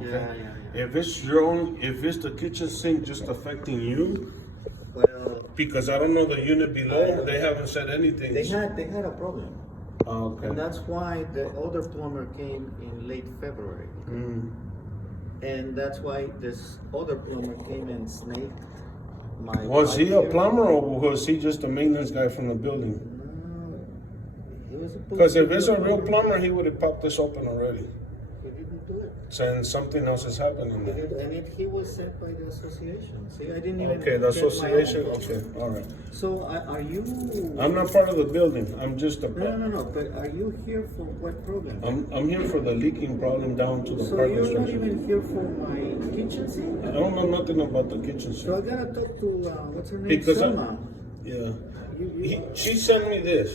Okay. Yeah. If it's the kitchen sink just affecting you, Well, because I don't know the unit below, they haven't said anything. they had a problem. Okay. And that's why the other plumber came in late February. And that's why this other plumber came and snaked my Was he pipe a here. plumber or was he just a maintenance guy from the building? No, he was supposed Because if to it's be a real plumber, he would have popped this open already, He didn't do it. saying something else is happening there. He was sent by the association. See, I didn't even. Okay, the check my association. own. Okay, all right. So are you? I'm not part of the building. I'm just a. No. But are you here for what problem? I'm here for the leaking problem down to the So parking you're not structure. even here for my kitchen sink? I don't know nothing about the kitchen So I sink. gotta talk to what's her name? Because Selma. Yeah. You She sent me this.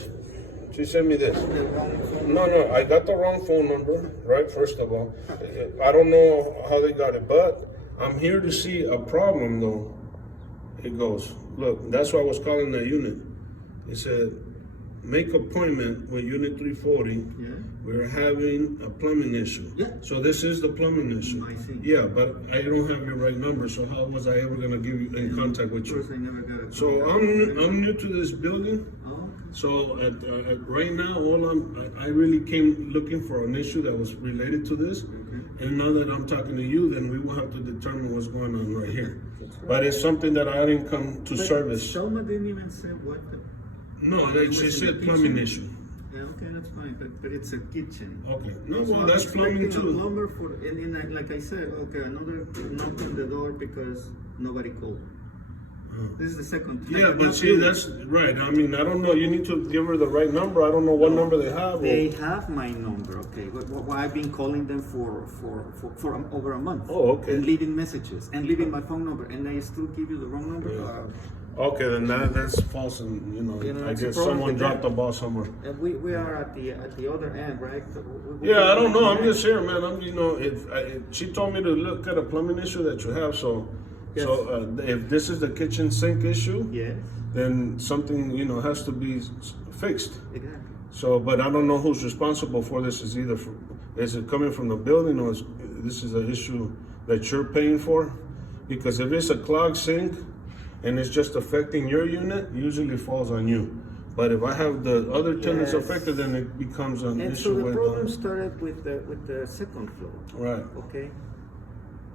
She sent me this. the wrong phone. No, I got the wrong phone number, right? First of all, I don't know how they got it, but I'm here to see a problem though. It goes, look, that's why I was calling that unit. It said, make appointment with unit 340. Yeah. We're having a plumbing issue. Yeah. So this is the plumbing issue. I see. Yeah, but I don't have your right number, so how was I ever gonna give you in contact with Of course, you? I never got it. So I'm new to this building. Oh, okay. So right now, I really came looking for an issue that was related to this. And now that I'm talking to you, then we will have to determine what's going on right here. But it's something that I didn't come to But service. Selma didn't even say what the. No, she was in said the plumbing kitchen. issue. Yeah, okay, that's fine, but it's a kitchen. Okay. No, So well, I'm that's plumbing expecting a too. plumber for, and like I said, okay, another knock on the door because nobody called. This is the second time. Yeah, but Not see, you. that's right. I mean, I don't know. You need to give her the right number. I don't know what number they have. They have my number, okay. I've been calling them for over a month. Oh, okay. And leaving messages and leaving my phone number, and they still give you the wrong number. Okay, then that's false, and I it's a guess problem someone with dropped that. the ball somewhere. And we are at the other end, right? So Yeah, I don't know. I'm just here, man. If she told me to look at a plumbing issue that you have, so Yes. if this is the kitchen sink issue, Yes, then something has to be fixed. exactly. So, but I don't know who's responsible for this. Is it coming from the building, or this is an issue that you're paying for? Because if it's a clogged sink and it's just affecting your unit, usually it falls on you. But if I have the other tenants Yes. affected, then it becomes an And issue so the with problem started with the second floor, right. okay?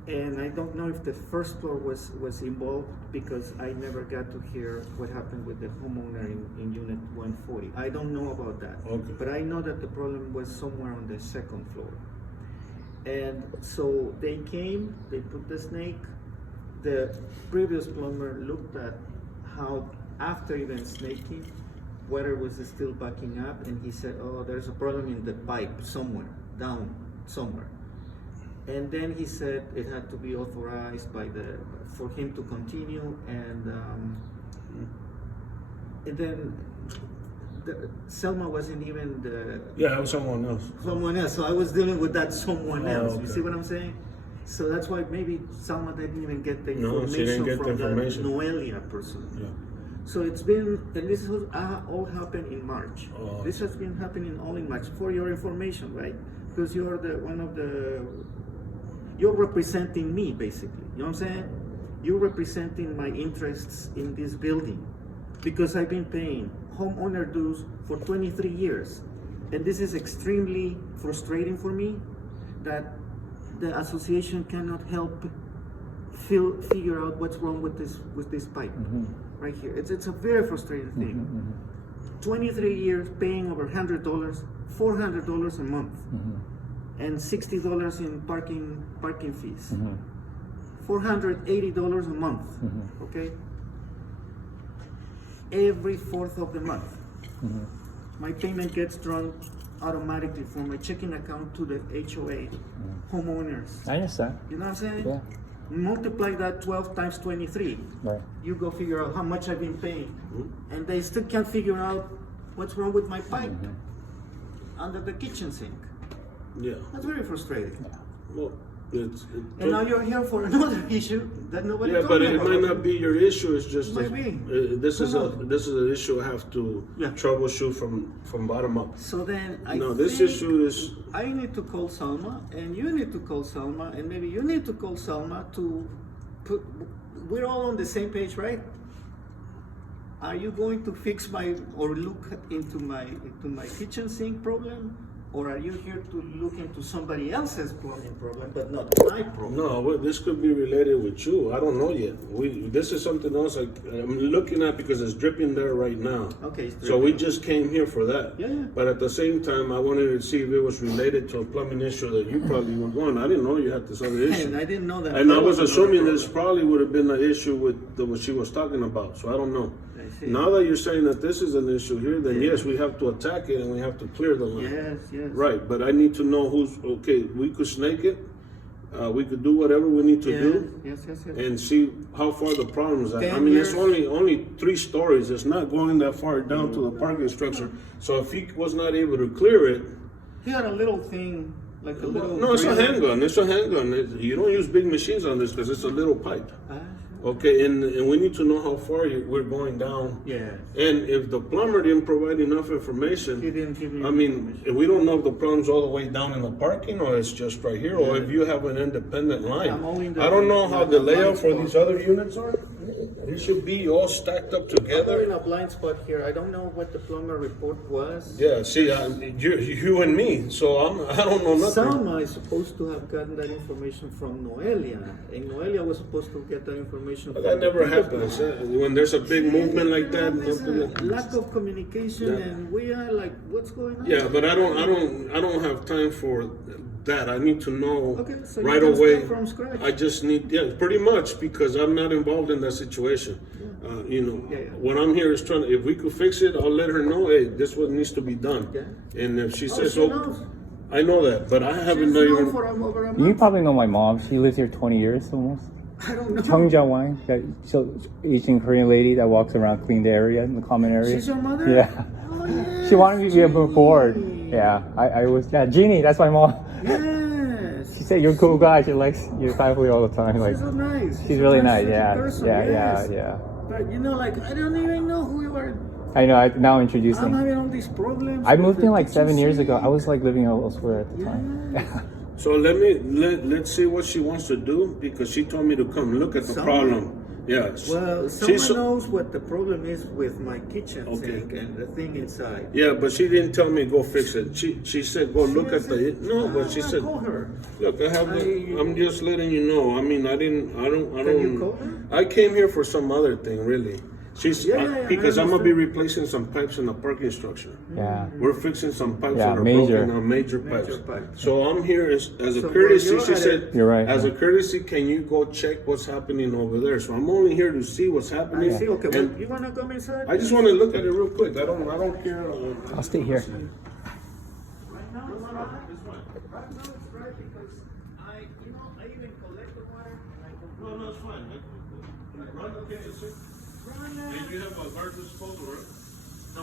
And I don't know if the first floor was involved because I never got to hear what happened with the homeowner in unit 140. I don't know about that. Okay. But I know that the problem was somewhere on the second floor. And so they came, they put the snake. The previous plumber looked at how after even snaking, water was still backing up, and he said, oh, there's a problem in the pipe somewhere, down somewhere. And then he said it had to be authorized for him to continue, and then Selma wasn't even Yeah, it was someone else. someone else. So I was dealing with that someone else. okay. You see what I'm saying? So that's why maybe Selma didn't even get the No, information she didn't get the from information. the Noelia person. Yeah. So it's been, and this has all happened in March. Oh. This has been happening all in March for your information, right? Because you're you're representing me basically. You know what I'm saying? You're representing my interests in this building because I've been paying homeowner dues for 23 years. And this is extremely frustrating for me that the association cannot help figure out what's wrong with this pipe right here. It's a very frustrating thing. 23 years paying over $100, $400 a month, and $60 in parking fees. $480 a month. Okay. Every 4th of the month, my payment gets drawn automatically from my checking account to the HOA homeowners. I understand. You know what I'm saying? Yeah. Multiply that 12 times 23. Right. You go figure out how much I've been paying. And they still can't figure out what's wrong with my pipe under the kitchen sink. Yeah. That's very frustrating. Well, And now you're here for another issue that nobody Yeah, told but me it about. might not be your issue. It's just Might be. this is Who this is an issue I have to Yeah. troubleshoot from bottom up. So then I No, this think issue is I need to call Salma, and you need to call Salma, and maybe you need to call Salma to put. We're all on the same page, right? Are you going to fix my or look into my kitchen sink problem, or are you here to look into somebody else's plumbing problem, but not my problem? no. This could be related with you. I don't know yet. This is something else I'm looking at because it's dripping there right now. Okay. it's So we dripping. just came here for that. Yeah, yeah. But at the same time, I wanted to see if it was related to a plumbing issue that you probably were going. I didn't know you had this other issue. And I didn't know that. And I that was another assuming problem. this probably would have been an issue with what she was talking about. So I don't know. I see. Now that you're saying that this is an issue here, then Yeah. yes, we have to attack it and we have to clear the line. Yes, yes. Right, but I need to know who's okay. We could snake it. We could do whatever we need to Yeah. do Yes, yes, yes. and see how far the problems are. I 10 mean, it's years. only 3 stories. It's not going that far down to the parking structure. So if he was not able to clear it, He had a little thing, like a little. no, it's a drill. handgun. It's a handgun. You don't use big machines on this because it's a little pipe. Ah, Okay, and we need to know how far we're going down. yeah. And if the plumber didn't provide enough He information, didn't give me. I mean, if we don't know if the plumb's all the way down in the parking or it's just right here, or if you have an independent line. I'm only I don't know how the layout for spot. these other units are. They should be all stacked up I'm in together. a blind spot here. I don't know what the plumber report was. Yeah, see, you and me, so I don't know nothing. Salma is supposed to have gotten that information from Noelia, and Noelia was supposed to get that information. But from that never the people. happens. When there's a big movement like that, There's a nothing. lack of communication, Yeah. and we are like, what's going on? Yeah, but I don't have time for that. I need to know Okay, so you right can away. start from scratch. I just need, yeah, pretty much because I'm not involved in that situation. You know, Yeah, yeah. what I'm here is trying to, if we could fix it, I'll let her know, hey, this is what needs to be done. Yeah. And if she Oh, says, she oh, knows. I know that, but I haven't She's known known even. for over a You month. probably know my mom. She lives here 20 years almost. I don't know. Chung Ja Wang, that Asian Korean lady that walks around clean the area, in the common area. She's your mother? Yeah. Oh, yeah. She wanted me to be a board. Jeannie. Yeah, I was. Yeah, Jeannie, that's my mom. Yes. She said you're a cool guy. She likes your family all the time. Like She's so nice. she's really a nice. sweet Yeah, person, yeah, yes. yeah. But you know, like I don't even know who you are. I know. Now I'm introducing. having all these problems. I with moved the in like kitchen 7 years ago. sink. I was like living elsewhere at the time. Yeah. So let's see what she wants to do because she told me to come look at the Someone- problem. Yeah. Well, She's someone knows what the problem is with my kitchen Okay. sink and the thing inside. Yeah, but she didn't tell me go fix it. She said go look at the no, but she said Call her. look, I'm just letting you know. I mean, I don't. Can you call her? I came here for some other thing, really. She's Yeah, because I I'm gonna be understand. replacing some pipes in the parking structure. Yeah. We're fixing some pipes Yeah, that are major. broken, major pipes. Major pipes. So I'm here as a So courtesy. when She you're said, at You're right, as yeah. a courtesy, can you go check what's happening over there? So I'm only here to see what's happening. I see. Okay, well, And you wanna come inside? I just want to look at it real quick. I don't care. I'll stay here. Right now it's right. Right now it's right because I even collect the water and I can. No, no, it's fine. Run, okay, it's it. And you have a garbage disposal, right? No.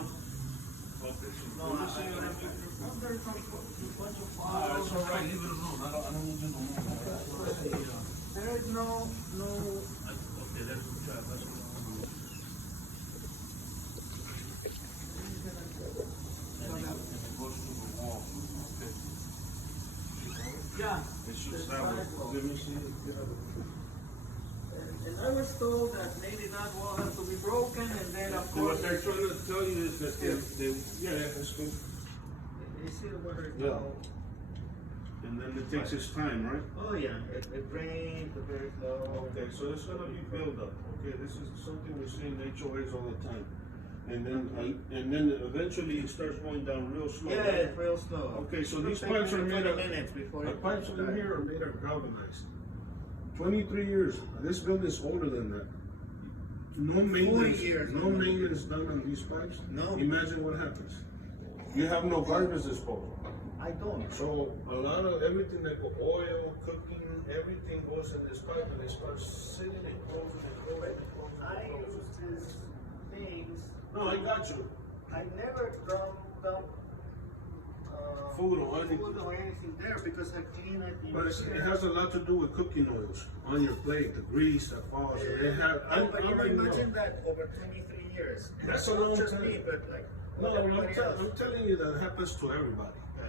Okay, so No, let me see I'm what I'm doing. very comfortable. A bunch of Ah, files. it's all right. Leave it alone. I don't need you no more. There is no. Okay, that's good job. That's good. It goes to the wall. Okay. Yeah. It should There's stop. five. Let me see. And I was told that maybe that wall has to be broken, and then of What course. they're trying to tell you is that yeah, that's good. You see the water is Yeah. low. And then it takes its time, right? Oh yeah, it rains very slow. Okay, so it's gonna be build up. Okay, this is something we see in HOAs all the time. And then eventually it starts going down real slow. Yeah, it's real slow. Okay, so It'll these take pipes are maybe made 20 of minutes before the it pipes in starts. here are made of galvanized. 23 years. This building is older than that. No maintenance. 40 years. No maintenance done on these pipes. No. Imagine what happens. You have no garbage disposal. I don't. So a lot of everything that go oil, cooking, everything goes in this pipe and it starts sitting and closing and closing and closing. I use these things. No, I got you. I never dump food or anything. food or anything there because I clean it. But it has a lot to do with cooking oils on your plate, the grease that falls. It has, But I you already imagine know. that over 23 years. That's a Not long just time. me, but like No, everybody else. I'm telling you that happens to everybody. Yeah.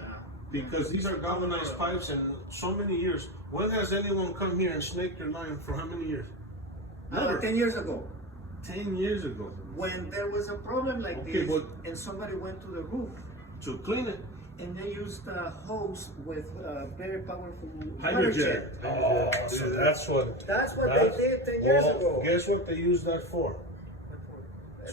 Because these are galvanized pipes and so many years. When has anyone come here and snaked your line for how many years? Never. 10 years ago, 10 years ago. when there was a problem like Okay, this, but- and somebody went to the roof, To clean it. and they used a hose with very powerful Hydrojet. Oh, so that's what. That's what they did 10 years ago. Guess what they use that for?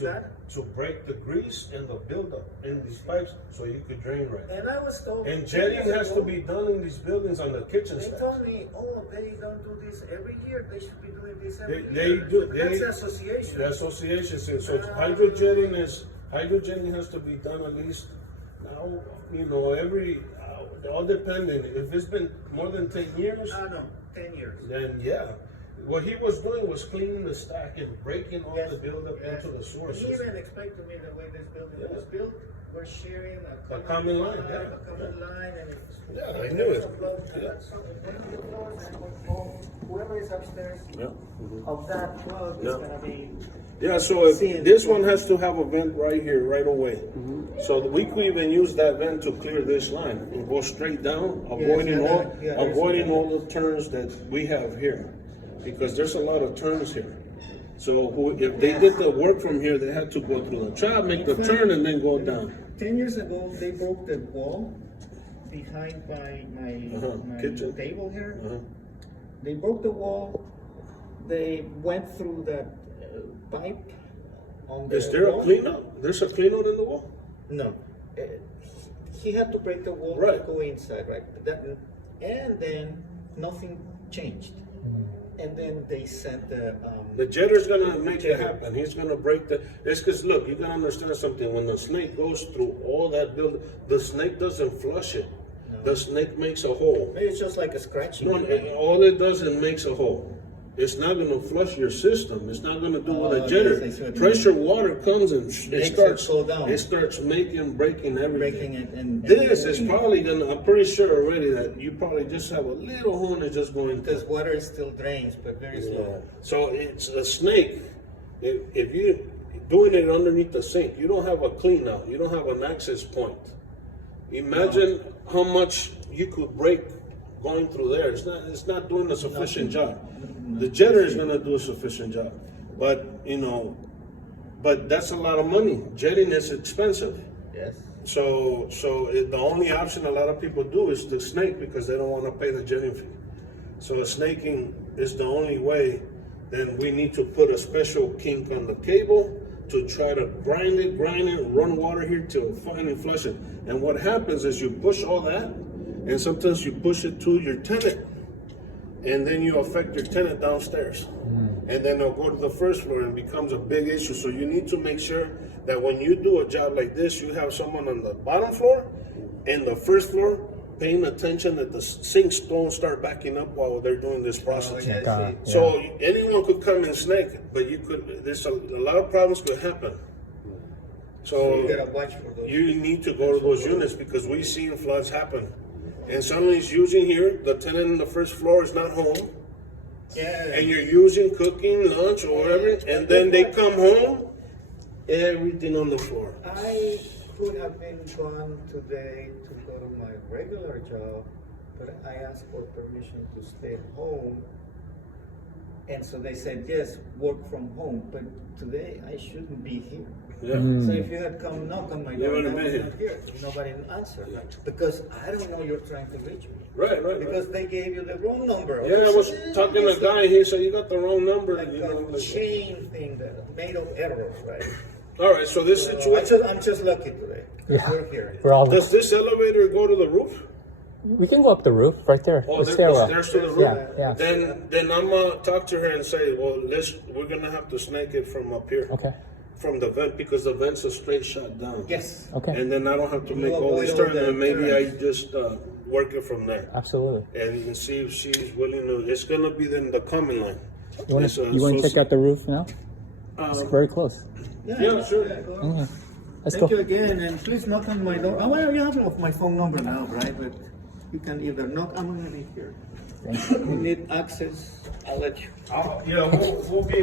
That? To break the grease and the buildup in these pipes so you could drain right. And I was told. And 10 jetting years has to ago, be done in these buildings on the kitchen They steps. told me, oh, they don't do this every year. They should be doing this every They year. do. That's the association. The association says so. Hydrojetting has to be done at least now. You know, all depending. If it's been more than 10 years, No, 10 years. then yeah. What he was doing was cleaning the stack and breaking all Yes, the buildup yes. into the sewer He system. even explained to me the way this building Yeah. was built. We're sharing A common line, yeah. a common line, and if Yeah, I if knew there's it. a flood, Yeah. that's something. When you close and whoever is upstairs Yeah. of that club is Yeah. gonna be. Yeah, so if Seeing- this one has to have a vent right here, right away. So that we could even use that vent to clear this line and go straight down, avoiding all the turns that we have here. Because there's a lot of turns here. So if they did the work from here, they had to go through the trap, make the turn, and then go down. 10 years ago, they broke the wall behind my kitchen. table here. Uh-huh. They broke the wall. They went through that pipe on the Is there a wall. cleanout? There's a cleanout in the wall? No. He had to break the wall Right. to go inside, right? And then nothing changed. And then they sent The jetter's gonna make it happen. He's gonna break the. It's because look, you gotta understand something. When the snake goes through all that building, the snake doesn't flush it. The snake makes a hole. maybe it's just like a scratching. No, all it does is makes a hole. It's not gonna flush your system. It's not gonna do with a jetter. yes, I see what you Pressure water comes and Makes it it starts. slow down. It starts breaking everything. breaking it and This is probably gonna. I'm pretty sure already that you probably just have a little hole that's just going. because water still drains, but very slow. So it's a snake. If you're doing it underneath the sink, you don't have a clean out. You don't have an access point. Imagine how much you could break going through there. It's not doing a sufficient job. The jetter is gonna do a sufficient job, but but that's a lot of money. Jetting is expensive. Yes. So the only option a lot of people do is the snake because they don't want to pay the jetting fee. So snaking is the only way. Then we need to put a special kink on the cable to try to grind it, run water here till finally flush it. And what happens is you push all that, and sometimes you push it to your tenant, and then you affect your tenant downstairs. And then they'll go to the first floor and it becomes a big issue. So you need to make sure that when you do a job like this, you have someone on the bottom floor and the first floor paying attention that the sinks don't start backing up while they're doing this process. yeah, Okay, see. So anyone could come and snake, but there's a lot of problems could happen. So You gotta watch for those. you need to go to those units because we've seen floods happen. And somebody's using here, the tenant on the first floor is not home, Yeah. and you're using cooking, lunch, or whatever, and then they come home, everything on the floor. I could have been gone today to go to my regular job, but I asked for permission to stay home. And so they said, yes, work from home, but today I shouldn't be here. Yeah. So if you had come knock on my You door, wouldn't I be was here. not here. Nobody answered, because I don't know you're trying to reach me. Right. Because they gave you the wrong number. Yeah, I was talking to a guy, he said, you got the wrong number. Like You know, a chain thing that made of errors, right? all right, so this situation, I'm just lucky today. Yeah. We're here. We're all. does this elevator go to the roof? We can go up the roof right there. Oh, the there's the stairwell. stairs to the roof? Yeah. Then I'm gonna talk to her and say, well, we're gonna have to snake it from up here. Okay. From the vent, because the vent's a straight shot down. Yes. Okay. And then I don't have to make You all these avoid all turns, the and maybe I turns. just work it from there. Absolutely. And you can see if she's willing to, it's gonna be in the common line. You want It's, to check out the roof now? It's very close. Yeah, sure. go. Okay. Let's Thank go. you again, and please knock on my door. Oh, well, you have my phone number now, right? But you can either knock. I'm gonna be here. Thank you. You need access. I'll let you. Yeah, we'll be